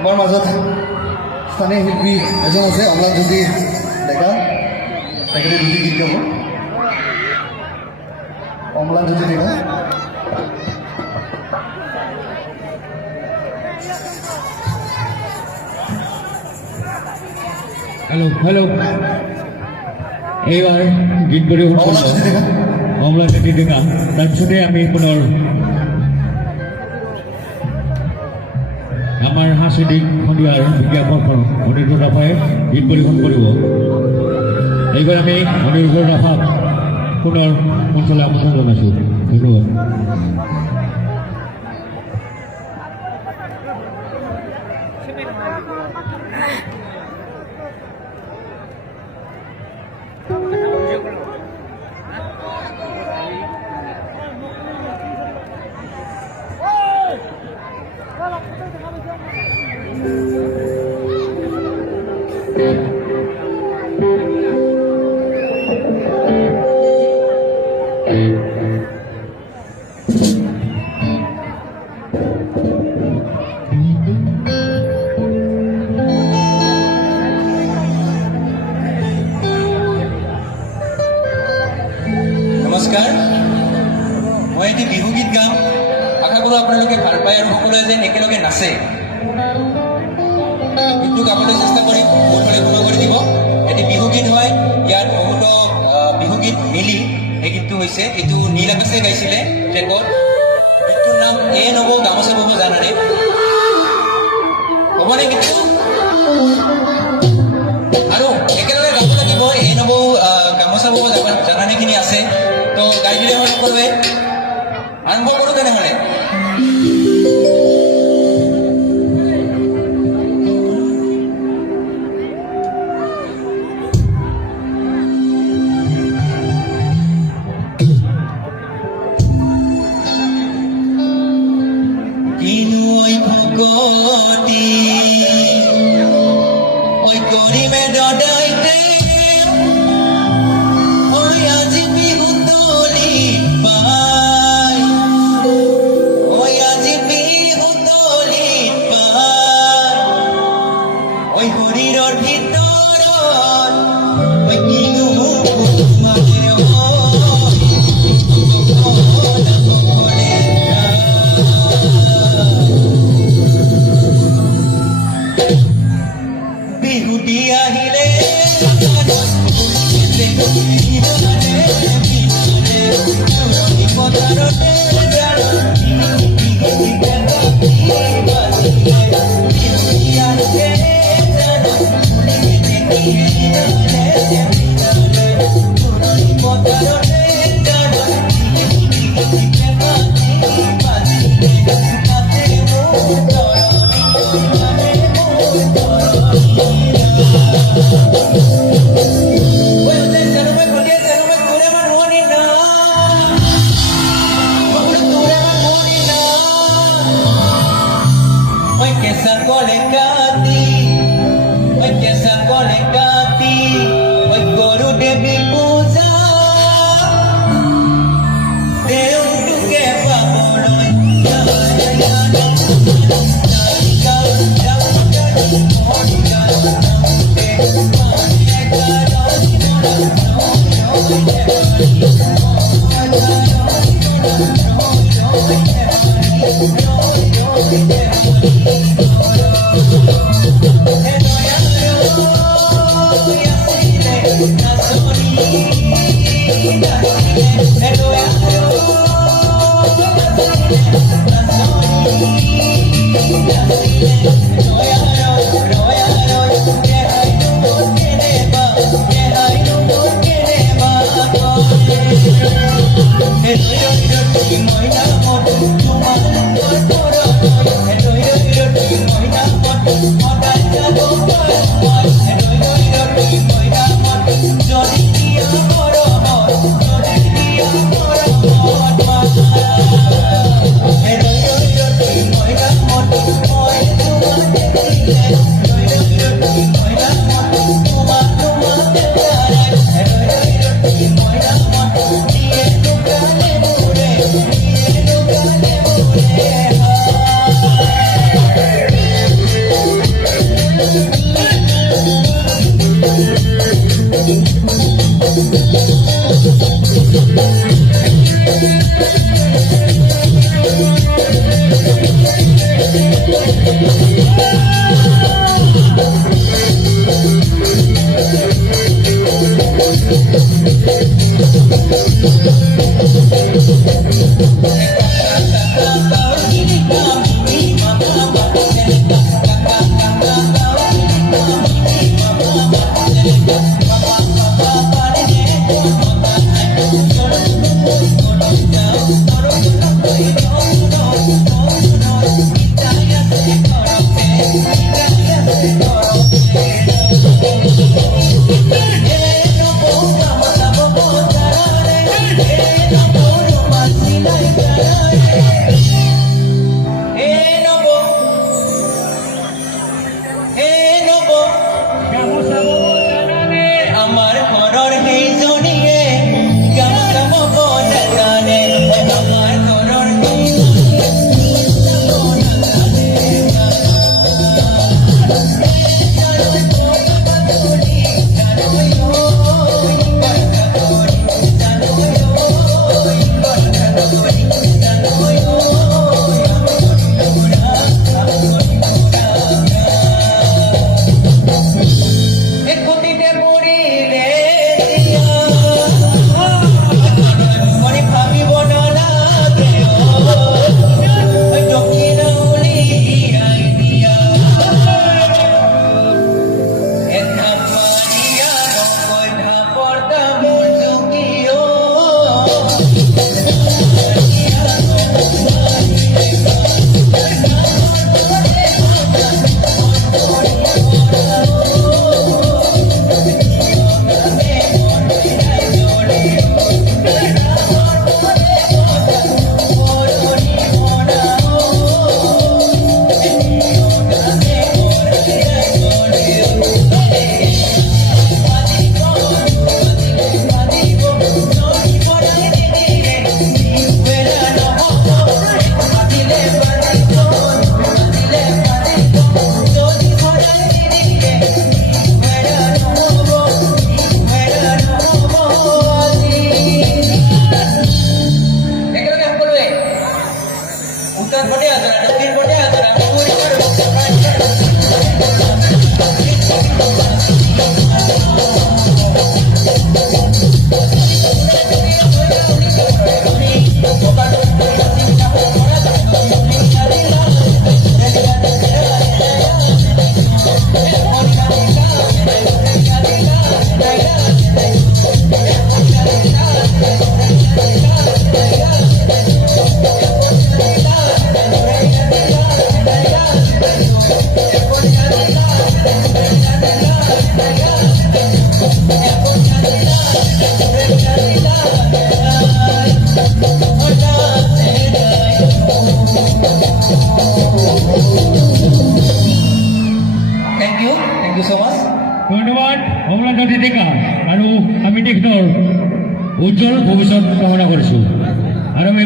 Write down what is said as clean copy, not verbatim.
আমাৰ মাজত স্থানীয় শিল্পী এজন আছে অম্লান জ্যোতি ডেকা, তেখেতে দুটি গীত গাব। অম্লান জ্যোতি ডেকা। হেল্ল'। এইবাৰ গীত পৰিৱেশন অম্লান জ্যোতি ডেকা। তাৰপিছতে আমি পুনৰ আমাৰ সাংস্কৃতিক সন্ধিয়াৰ বিজ্ঞাপন অনিৰুদ্ধ ৰাভাই গীত পৰিৱেশন কৰিব। এইবাৰ আমি অনিৰুদ্ধ ৰাভাক পুনৰ মঞ্চলৈ আমন্ত্ৰণ জনাইছোঁ। ধন্যবাদ। নমস্কাৰ, মই এটি বিহু গীত গাম। আশা কৰোঁ আপোনালোকে ভাল পায় আৰু সকলোৱে যেন একেলগে নাচে। গীতটো গাবলৈ চেষ্টা কৰিম, সকলোৱে ফ'ল' কৰি দিব। এটি বিহু গীত হয়, ইয়াত বহুতো বিহু গীত মিলি এই গীতটো হৈছে। এইটো নীল আকাশে গাইছিলে ট্ৰেকত। গীতটোৰ নাম এ নবৌ গামোচা বব জানানে? হ'বনে গীতটো? আৰু একেলগে গাব লাগিব এ নবৌ গামোচা বব জানানেখিনি আছে। তো গাই দিলে হয় সকলোৱে। আৰম্ভ কৰোঁ তেনেহ'লে। কিনো ঐ ভকতি ঐ কৰিমে দদাইতে ঐ আজি বিহু তলি পাই ঐ আজি বিহু তলি পাই ঐ শৰীৰৰ ভিতৰত ঐ কিনো মানে বিহুটি আহিলে দেউটুকে পাবলৈ আমার ঘৰৰ সেইজনীয়ে গামোচা বব নাজানে আমাৰ ঘৰৰ একটিতে পড়িলে মনে ভাবিব নালাগে দক্ষিণ উলিয়াই দিয়া এটা মারিয়া কইধা পর্দা মোর জুগিও একেলগে সকলোৱে উত্তৰ পদে আদৰা দক্ষিণ পদে আদৰা Thank you so much. ধন্যবাদ অমলা জাতি ডেকা আৰু আমি তেখেতৰ উজ্জ্বল ভৱিষ্যত কামনা কৰিছোঁ আৰু আমি